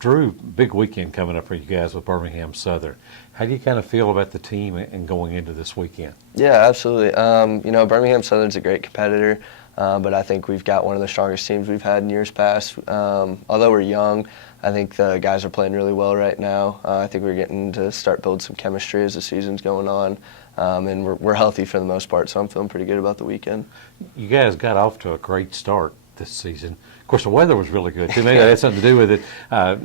Drew, big weekend coming up for you guys with Birmingham Southern. How do you kind of feel about the team and going into this weekend? Yeah, absolutely. Birmingham Southern's a great competitor, but I think we've got one of the strongest teams we've had in years past. Although we're young, I think the guys are playing really well right now. I think we're getting to start build some chemistry as the season's going on, and we're healthy for the most part, so I'm feeling pretty good about the weekend. You guys got off to a great start this season. Of course, the weather was really good, too. Maybe that had something to do with it. A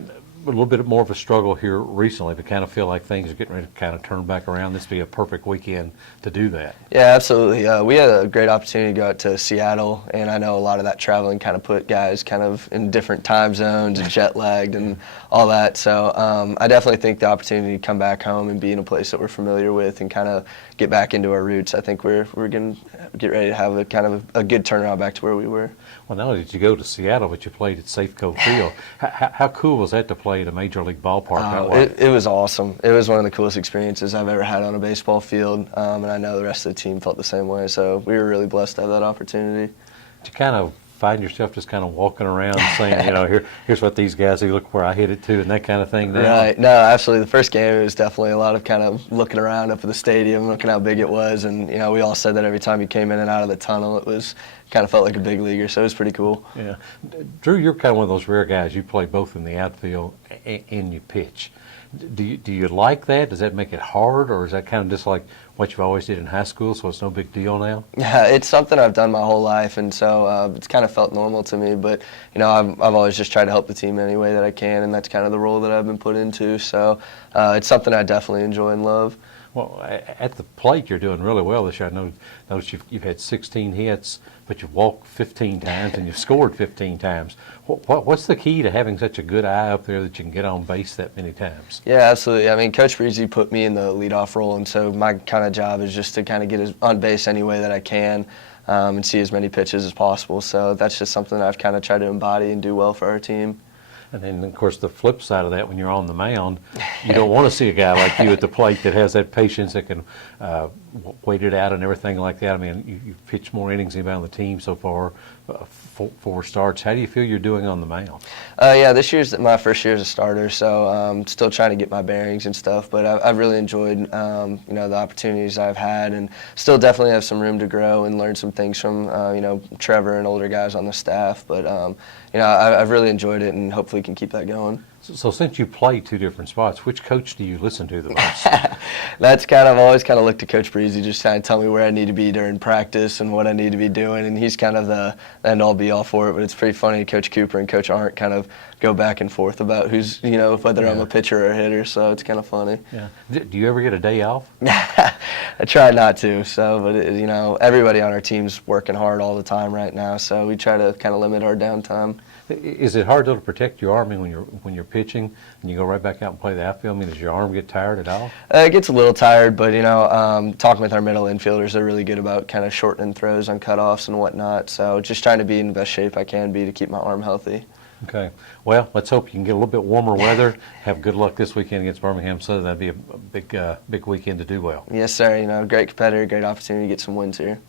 little bit more of a struggle here recently, but kind of feel like things are getting ready to kind of turn back around. This would be a perfect weekend to do that. Yeah, absolutely. We had a great opportunity to go out to Seattle, and I know a lot of that traveling kind of put guys kind of in different time zones and jet lagged and all that. So I definitely think the opportunity to come back home and be in a place that we're familiar with and kind of get back into our roots, I think we're going to get ready to have a kind of a good turnaround back to where we were. Well, not only did you go to Seattle, but you played at Safeco Field. How cool was that to play at a major league ballpark? It was awesome. It was one of the coolest experiences I've ever had on a baseball field, and I know the rest of the team felt the same way. So we were really blessed to have that opportunity. To kind of find yourself just kind of walking around saying, here's what these guys do, look where I hit it to, and that kind of thing now? Right. No, absolutely. The first game, it was definitely a lot of kind of looking around up at the stadium, looking how big it was, and, we all said that every time you came in and out of the tunnel, it was kind of felt like a big leaguer, so it was pretty cool. Yeah. Drew, you're kind of one of those rare guys. You play both in the outfield and you pitch. Do you like that? Does that make it hard, or is that kind of just like what you've always did in high school, so it's no big deal now? Yeah, it's something I've done my whole life, and so it's kind of felt normal to me. But I've always just tried to help the team any way that I can, and that's kind of the role that I've been put into. So it's something I definitely enjoy and love. Well, at the plate, you're doing really well this year. I noticed you've had 16 hits, but you've walked 15 times and you've scored 15 times. What's the key to having such a good eye up there that you can get on base that many times? Yeah, absolutely. I mean, Coach Breezy put me in the leadoff role, and so my kind of job is just to kind of get on base any way that I can and see as many pitches as possible. So that's just something I've kind of tried to embody and do well for our team. And then, of course, the flip side of that, when you're on the mound, you don't want to see a guy like you at the plate that has that patience, that can wait it out and everything like that. I mean, you've pitched more innings than anybody on the team so far, 4 starts. How do you feel you're doing on the mound? Yeah, this year's my first year as a starter, so still trying to get my bearings and stuff. But I've really enjoyed, the opportunities I've had, and still definitely have some room to grow and learn some things from, Trevor and older guys on the staff. But I've really enjoyed it, and hopefully can keep that going. So since you play 2 different spots, which coach do you listen to the most? That's I've always kind of looked to Coach Breezy, just trying to tell me where I need to be during practice and what I need to be doing, and he's kind of the end-all be-all for it. But it's pretty funny, Coach Cooper and Coach Arndt kind of go back and forth about who's, whether I'm a pitcher or a hitter, so it's kind of funny. Yeah. Do you ever get a day off? I try not to, but everybody on our team's working hard all the time right now, so we try to kind of limit our downtime. Is it hard to protect your arm when you're pitching and you go right back out and play the outfield? I mean, does your arm get tired at all? It gets a little tired, but talking with our middle infielders, they're really good about kind of shortening throws on cutoffs and whatnot. So just trying to be in the best shape I can be to keep my arm healthy. Okay. Well, let's hope you can get a little bit warmer weather. Have good luck this weekend against Birmingham Southern. That'd be a big weekend to do well. Yes, sir. Great competitor, great opportunity to get some wins here.